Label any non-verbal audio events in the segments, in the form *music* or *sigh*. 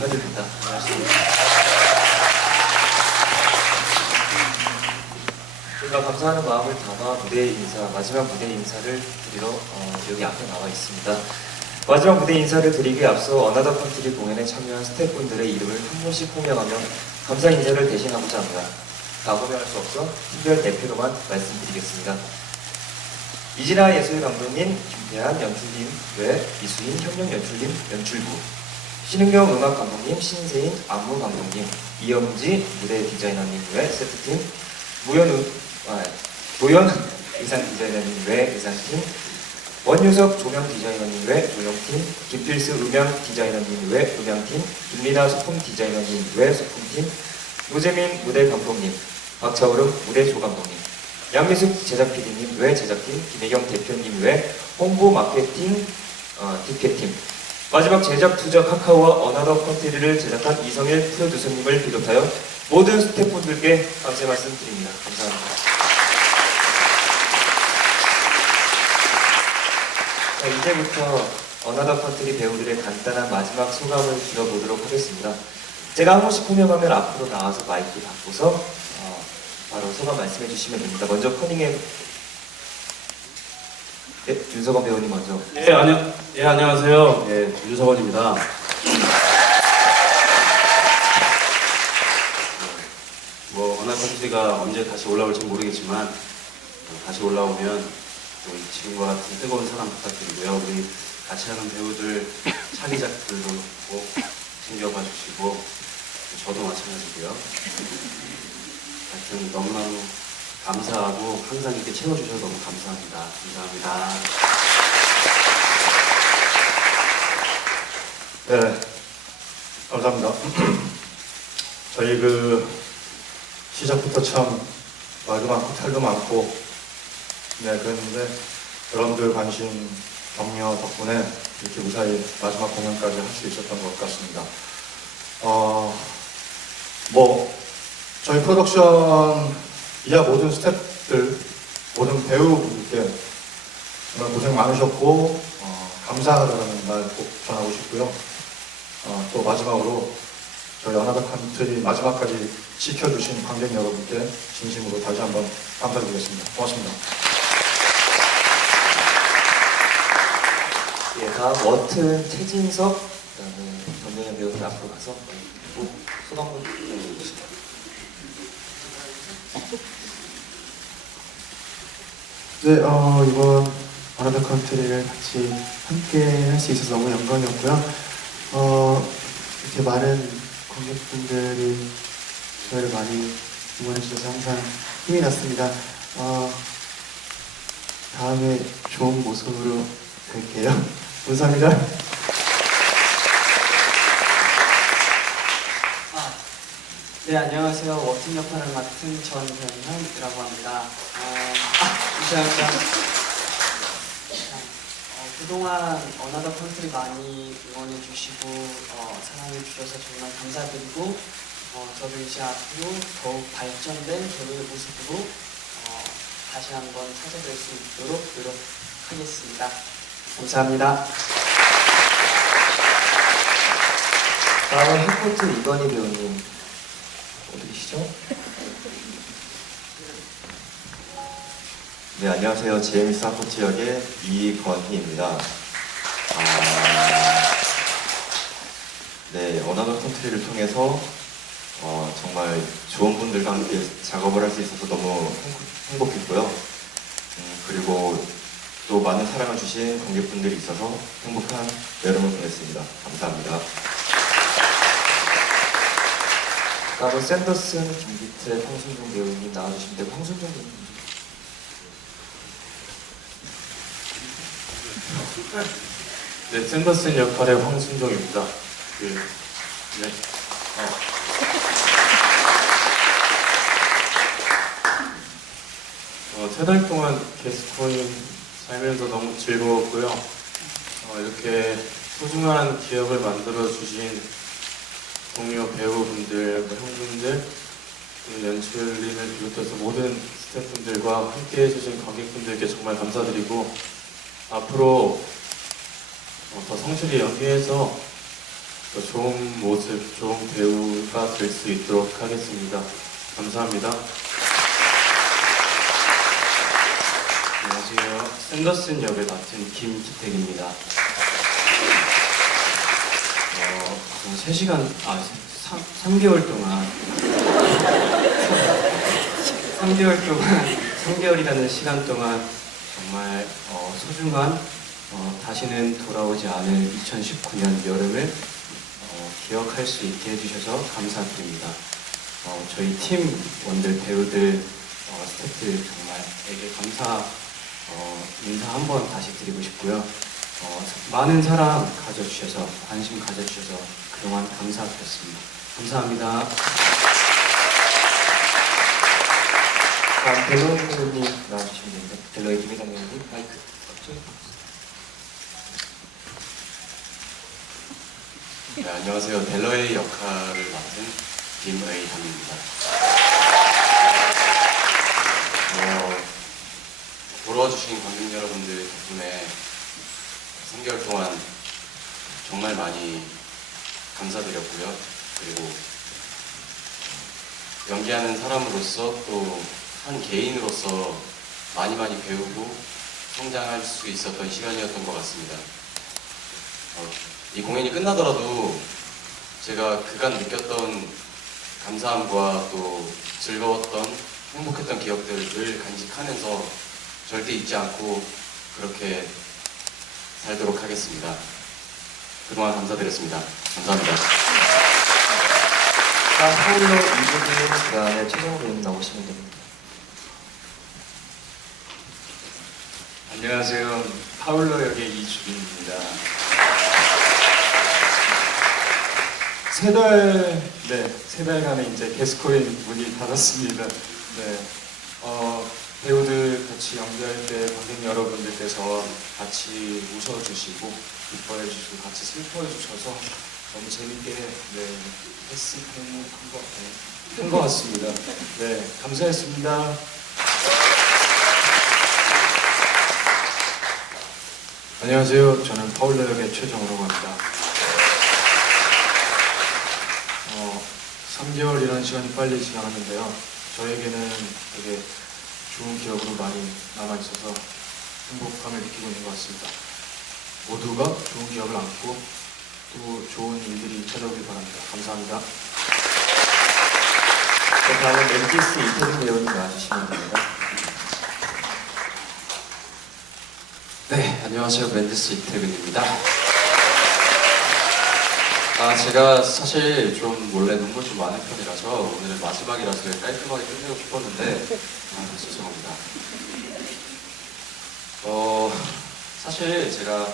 안녕하십니까. 저희가 감사하는 마음을 담아 무대 인사, 마지막 무대 인사를 드리러 어, 여기 앞에 나와 있습니다. 마지막 무대 인사를 드리기에 앞서 어나더 컨트리 공연에 참여한 스태프분들의 이름을 한 분씩 호명하며 감사 인사를 대신하고자 합니다. 다 호명할 수 없어 특별 대표로만 말씀드리겠습니다. 이진아 예술 감독님, 김태한 연출님 외 이수인 협력 연출님 연출부, 신은경 음악 감독님, 신세인 안무 감독님, 이영지 무대 디자이너님 외 세트팀, 우, 아, 도연 *laughs* 의상 디자이너님 외 의상팀, 원유석 조명 디자이너님 외 조명팀, 김필수 음향 디자이너님 외 음향팀, 김리나 소품 디자이너님 외 소품팀, 노재민 무대 감독님, 박차오름 무대 조감독님, 양미숙 제작 PD님 외 제작팀, 김혜경 대표님 외 홍보 마케팅 어, 티켓팀, 마지막 제작 투자 카카오와 어나더 컨트리를 제작한 이성일 프로듀서님을 비롯하여 모든 스태프분들께 감사 말씀드립니다. 감사합니다. 자, 이제부터 어나더 컨트리 배우들의 간단한 마지막 소감을 들어보도록 하겠습니다. 제가 한 번씩 호명하면 앞으로 나와서 마이크 바꿔서 어, 바로 소감 말씀해 주시면 됩니다. 먼저 커닝의 네, 윤석원 배우님 먼저. 예, 안녕, 예, 안녕하세요. 예, 유서원입니다. 뭐, 워낙 컨텐츠가 언제 다시 올라올지 모르겠지만, 어, 다시 올라오면 또이 지금과 같은 뜨거운 사랑 부탁드리고요. 우리 같이 하는 배우들, 차기작들도 꼭 챙겨봐 주시고, 저도 마찬가지고요. 하여튼 너무너무 감사하고 항상 이렇게 채워주셔서 너무 감사합니다. 감사합니다. 네, 감사합니다. *clears throat* 저희 그 시작부터 참 말도 많고 탈도 많고 네 그랬는데 여러분들 관심 격려 덕분에 이렇게 무사히 마지막 공연까지 할 수 있었던 것 같습니다. 어, 뭐 저희 프로덕션 이하 모든 스태프들 모든 배우분들께 정말 고생 많으셨고 어, 감사하다는 말 꼭 전하고 싶고요. 어, 또 마지막으로 저희 어나더 컨트리 마지막까지 지켜주신 관객 여러분께 진심으로 다시 한번 감사드리겠습니다. 고맙습니다. 예, 다음 워튼 최진석, 그다음에 전명현 배우님 앞으로 가서 꼭 소감 좀 해주시죠. 네, 어, 이번 어나더 컨트리를 같이 함께 할 수 있어서 너무 영광이었고요. 어, 이렇게 많은 관객분들이 저희를 많이 응원해 주셔서 항상 힘이 났습니다. 어, 다음에 좋은 모습으로 뵐게요. *laughs* 감사합니다. 네, 안녕하세요. 워튼 역할을 맡은 전현현이라고 합니다. 어, 아, 감사합니다. 어, 그동안 어나더 컨트리 많이 응원해 주시고 어, 사랑해 주셔서 정말 감사드리고 어, 저도 이제 앞으로 더욱 발전된 저의 모습으로 어, 다시 한번 찾아뵐 수 있도록 노력하겠습니다. 감사합니다. 다음은 해코트 이건희 배우님 어디 계시죠? 네, 안녕하세요. 제임스 하포트 역의 이건희입니다. 아, 네, 어나더 컨트리를 통해서 어, 정말 좋은 분들과 함께 작업을 할 수 있어서 너무 행복, 했고요 그리고 또 많은 사랑을 주신 관객분들이 있어서 행복한 여름을 보냈습니다. 감사합니다. 다음은 샌더슨, 김기태, 황순종 배우님 되고 황순종 배우님 네, 샌더슨 역할의 황순종입니다. 그, 네. 어, 세달 동안 게스트코인 살면서 너무 즐거웠고요. 어, 이렇게 소중한 기억을 만들어 주신 동료 배우분들, 뭐 그리고 연출님을 비롯해서 모든 스태프분들과 함께 해주신 관객분들께 정말 감사드리고 앞으로 어, 더 성실히 연기해서 더 좋은 모습, 좋은 배우가 될 수 있도록 하겠습니다. 감사합니다. 안녕하세요. 샌더슨 역을 맡은 김기택입니다. 어, 우선 3시간, 아, 3, 3개월 동안 3개월 동안, 3개월이라는 시간 동안 정말 어, 소중한 어, 다시는 돌아오지 않을 2019년 여름을 어, 기억할 수 있게 해주셔서 감사드립니다. 어, 저희 팀 원들 배우들 어, 스태프들 정말에게 감사 어, 인사 한번 다시 드리고 싶고요. 어, 많은 사랑 가져주셔서 관심 가져주셔서 그동안 감사드렸습니다. 감사합니다. 다음 델로이 배우님 나와주시면 됩니다. 델로이 김혜당 배우님 마이크 네, 안녕하세요. 델러의 역할을 맡은 김의담입니다. 어, 보러 와주신 관객 여러분들 덕분에 3개월 동안 정말 많이 감사드렸고요. 그리고 연기하는 사람으로서 또 한 개인으로서 많이 많이 배우고 성장할 수 있었던 시간이었던 것 같습니다. 어, 이 공연이 끝나더라도 제가 그간 느꼈던 감사함과 또 즐거웠던 행복했던 기억들을 간직하면서 절대 잊지 않고 그렇게 살도록 하겠습니다. 그동안 감사드렸습니다. 감사합니다. 다음 파울로 이주빈 그 다음에 최정우 배우님 나오시면 됩니다. 안녕하세요. 파울로 역의 이주빈입니다. 세 달, 네, 세 달간의 이제 게스코인 문이 닫았습니다. 네, 어, 배우들 같이 연기할 때 관객 여러분들께서 같이 웃어주시고 기뻐해 주시고 같이 슬퍼해 주셔서 너무 재밌게 네, 했으면 한것 한것 같습니다. 네, 감사했습니다. 안녕하세요. 저는 파울로 역의 최정우라고 합니다. 어, 3개월이라는 시간이 빨리 지나갔는데요. 저에게는 되게 좋은 기억으로 많이 남아있어서 행복함을 느끼고 있는 것 같습니다. 모두가 좋은 기억을 안고 또 좋은 일들이 찾아오길 바랍니다. 감사합니다. 그 다음에 멘티스 이태준 배우님 나와주시면 됩니다. 네, 안녕하세요. 멘디스 이태근입니다. 아, 제가 사실 좀 원래 눈물 좀 많은 편이라서 오늘은 마지막이라서 깔끔하게 끝내고 싶었는데, 아, 죄송합니다. 어, 사실 제가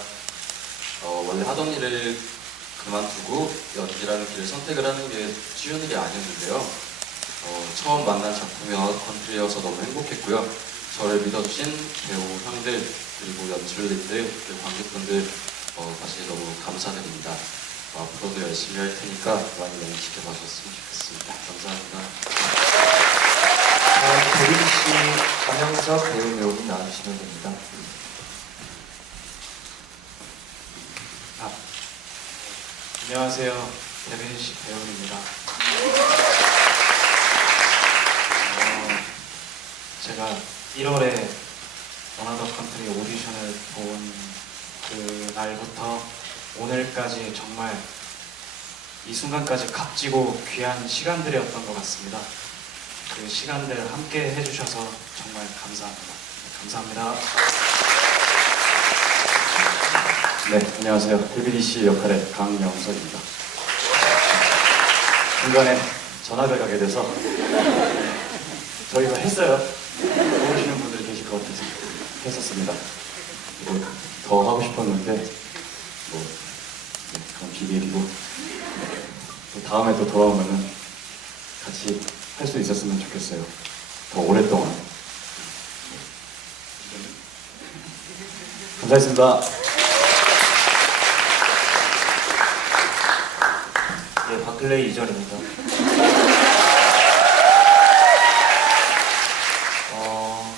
어, 원래 하던 일을 그만두고 연기라는 길을 선택을 하는 게 쉬운 일이 아니었는데요. 어, 처음 만난 작품이 어나더 컨트리여서 너무 행복했고요. 저를 믿어주신 배우 형들 그리고 연출님들 그리고 관객분들 어, 다시 너무 감사드립니다. 어, 앞으로도 열심히 할 테니까 많이 많이 지켜봐 주셨으면 좋겠습니다. 감사합니다. 다음 대빈 씨, 강영석 배우 배우님 나와주시면 됩니다. 안녕하세요. 대빈 씨 배우입니다. 어, 제가 1월에 어나더 컨트리 오디션을 본 그 날부터 오늘까지 정말 이 순간까지 값지고 귀한 시간들이었던 것 같습니다. 그 시간들 함께 해주셔서 정말 감사합니다. 감사합니다. 네, 안녕하세요. 데비디 씨 역할의 강영석입니다. 중간에 전화가 가게 돼서 저희가 했어요. 모르시는 분들이 계실 것 같아서 했었습니다. 뭐, 더 하고 싶었는데 뭐 네, 그건 비밀이고 네, 또 다음에 또 돌아오면은 같이 할 수 있었으면 좋겠어요. 더 오랫동안. 감사했습니다. 네, 바클레이 이전입니다. 어,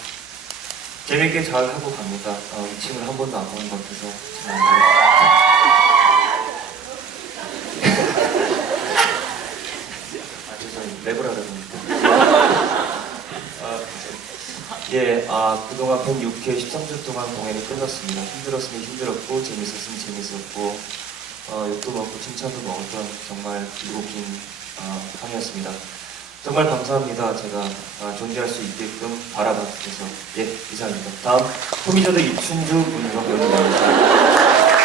재밌게 잘 하고 갑니다. 어, 이 층을 한 번도 안 보는 것 같아서 정말 랩을 하려고 아, 예, 아, 그동안 106회 13주 동안 공연이 끝났습니다. 힘들었으면 힘들었고, 재밌었으면 재밌었고, 어, 욕도 먹고, 칭찬도 먹었던 정말 긴 아, 밤이었습니다. 정말 감사합니다. 제가 아, 존재할 수 있게끔 바라봐 주셔서. 예, 이상입니다. 다음, 토미저드 이춘주 문희석 연구입니다.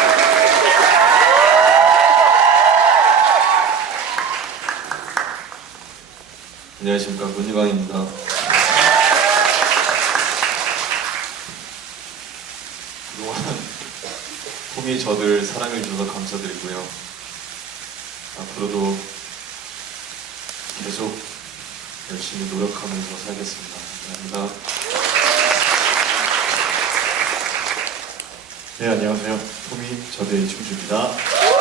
안녕하십니까 문유광입니다. 그동안 홈이 저들 사랑해 주셔서 감사드리고요. 앞으로도 계속 열심히 노력하면서 살겠습니다. 감사합니다. 네, 안녕하세요. 토미 저대의 충주입니다.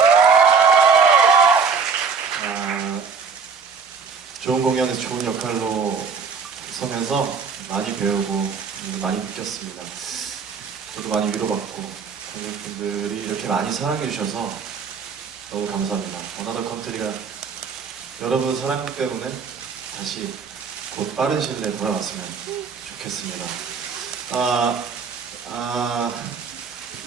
좋은 공연에서 좋은 역할로 서면서 많이 배우고 많이 느꼈습니다. 저도 많이 위로받고 관객분들이 이렇게 많이 사랑해 주셔서 너무 감사합니다. 어나더 컨트리가 여러분 사랑 때문에 다시 곧 빠른 시일 내에 돌아왔으면 좋겠습니다. 아, 아,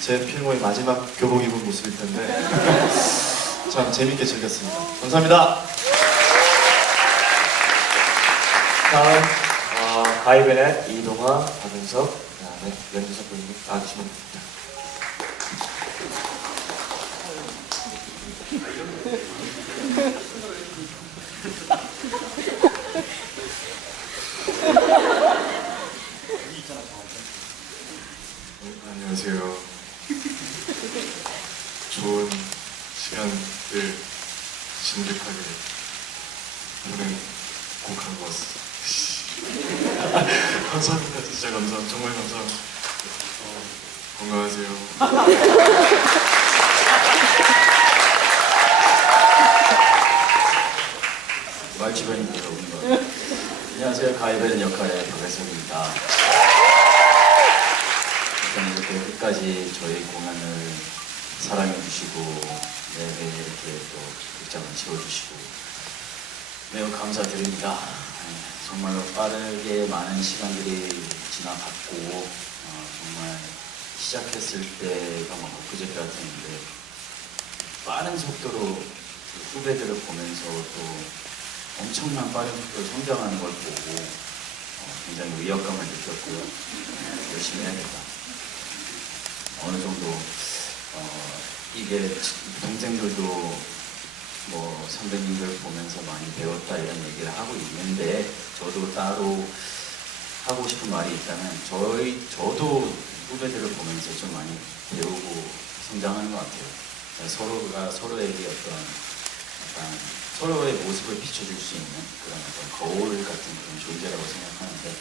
제 필모의 마지막 교복 입은 모습일 텐데 *laughs* 참 재밌게 즐겼습니다. 감사합니다. 다음, 어, 가이베넷 이동화, 박은석, 그 다음에 연주석 분님 나와주시면 됩니다. 안녕하세요. 좋은 시간들 진득하게 보낸 곡한 것 같습니다. 감사합니다. 진짜 감사합니다. 정말 감사합니다. 어, 건강하세요. 말주변입니다, 오늘. 안녕하세요. 가이베른 역할의 박혜석입니다. 일단 이렇게 끝까지 저희 공연을 사랑해주시고, 매일 이렇게 또 극장을 지어주시고, 매우 감사드립니다. 네, 정말로 빠르게 많은 시간들이 지나갔고, 어, 정말 시작했을 때가 막 엊그제 같았는데, 빠른 속도로 그 후배들을 보면서 또 엄청난 빠른 속도로 성장하는 걸 보고 어, 굉장히 위협감을 느꼈고요. 어, 열심히 해야겠다. 어느 정도 어, 이게 동생들도 뭐 선배님들 보면서 많이 배웠다 이런 얘기를 하고 있는데 저도 따로 하고 싶은 말이 있다면 저희 저도 후배들을 보면서 좀 많이 배우고 성장하는 것 같아요. 서로가 서로에게 어떤 약간 서로의 모습을 비춰줄 수 있는 그런 어떤 거울 같은 그런 존재라고 생각하는데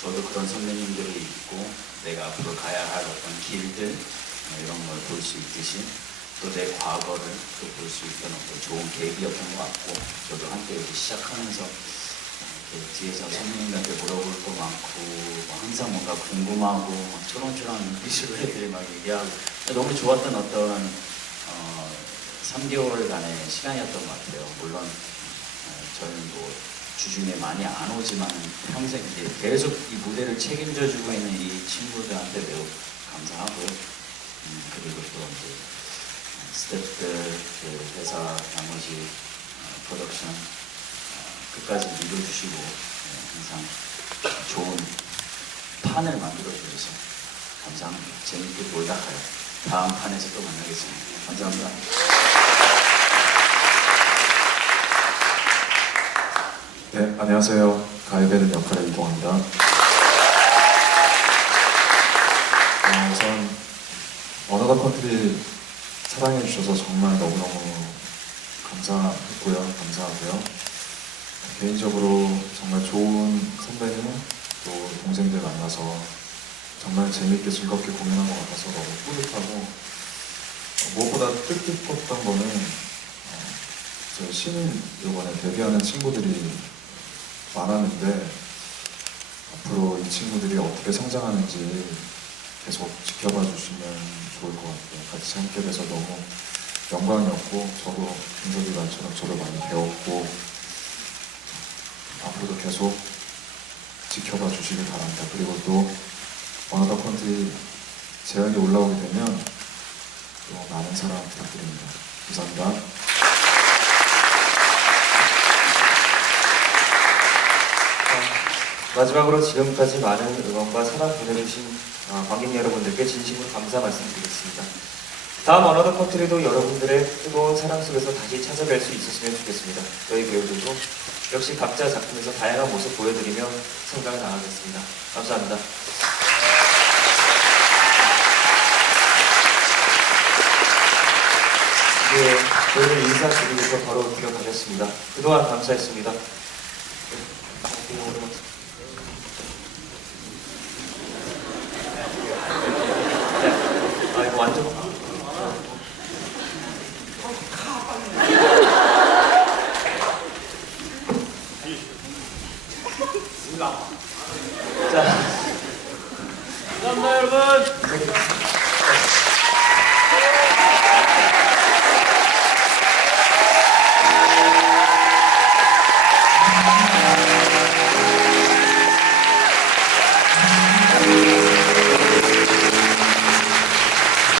저도 그런 선배님들이 있고 내가 앞으로 가야 할 어떤 길들 어, 이런 걸 볼 수 있듯이 또 내 과거를 또 볼 수 있던 어떤 좋은 계기였던 것 같고 저도 한때 이렇게 시작하면서 뒤에서 선배님들한테 물어볼 거 많고 뭐 항상 뭔가 궁금하고 막 초롱초롱한 *laughs* 눈빛으로 애들이 막 얘기하고 너무 좋았던 어떤 어, 3개월간의 시간이었던 것 같아요. 물론 어, 저는 뭐 주중에 많이 안 오지만 평생 이제 계속 이 무대를 책임져 주고 있는 이 친구들한테 매우 감사하고요. 음, 그리고 또 이제 스태프들, 그 회사 나머지 어, 프로덕션 어, 끝까지 믿어주시고 네, 항상 좋은 판을 만들어 주셔서 감사합니다. 재밌게 놀다 가요. 다음 판에서 또 만나겠습니다. 감사합니다. 네, 안녕하세요. 가이베른 역할의 이동합니다. 어, 우선 어나더 컨트리 사랑해 주셔서 정말 너무너무 감사했고요. 감사하고요. 개인적으로 정말 좋은 선배님 또 동생들 만나서 정말 재밌게 즐겁게 공연한 것 같아서 너무 뿌듯하고 어, 무엇보다 뜻깊었던 거는 어, 저희 신인 이번에 데뷔하는 친구들이 많았는데 앞으로 이 친구들이 어떻게 성장하는지 계속 지켜봐 주시면 좋을 것 같아요. 같이 함께 돼서 너무 영광이었고 저도 김석이 말처럼 저도 많이 배웠고 앞으로도 계속 지켜봐 주시길 바랍니다. 그리고 또 어나더 컨트리 재현이 올라오게 되면 또 많은 사랑 부탁드립니다. 감사합니다. 마지막으로 지금까지 많은 응원과 사랑 보내주신 어, 관객 여러분들께 진심으로 감사 말씀드리겠습니다. 다음 어너더 컨트리도 여러분들의 뜨거운 사랑 속에서 다시 찾아뵐 수 있었으면 좋겠습니다. 저희 배우들도 역시 각자 작품에서 다양한 모습 보여드리며 성장해 나가겠습니다. 감사합니다. 네, 저희는 인사 드리면서 바로 기억하겠습니다. 그동안 감사했습니다. 네, 아 이거 완전